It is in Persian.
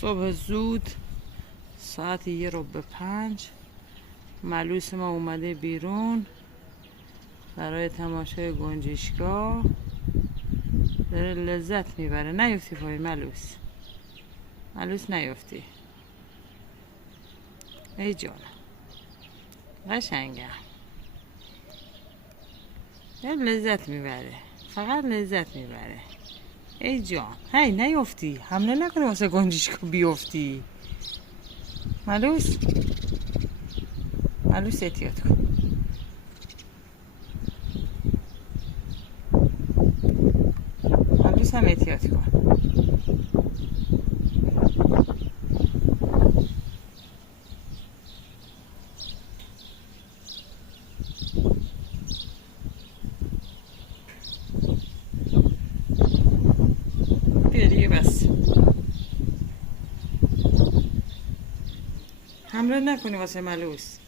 صبح زود ساعت 4:45 ملوس ما اومده بیرون برای تماشای گنجشگاه. داره لذت میبره. نیفتی پای ملوس، ملوس نیفتی. ای جان قشنگم، داره لذت میبره، فقط لذت میبره. ای جان هی نیفتی، حمله نکنی واسه گنجشگاه بیفتی. ملوس، ملوس احتیاط کن. ملوس هم احتیاط کن. بیا دیگه بس، حمله نکنی واسه ملوس.